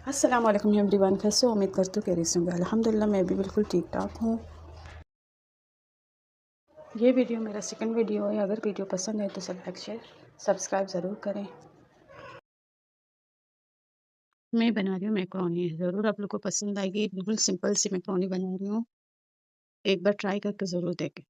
अस्सलाम वालेकुम एवरीवन, कैसे हो? उम्मीद करती हूँ कि खैरियत से होंगे। अल्हम्दुलिल्लाह मैं भी बिल्कुल ठीक ठाक हूँ। ये वीडियो मेरा सेकंड वीडियो है। अगर वीडियो पसंद है तो सब लाइक शेयर सब्सक्राइब ज़रूर करें। मैं बना रही हूँ मैक्रोनी, ज़रूर आप लोग को पसंद आएगी। बिल्कुल सिंपल सी मैक्रोनी बना रही हूँ, एक बार ट्राई करके ज़रूर देखें।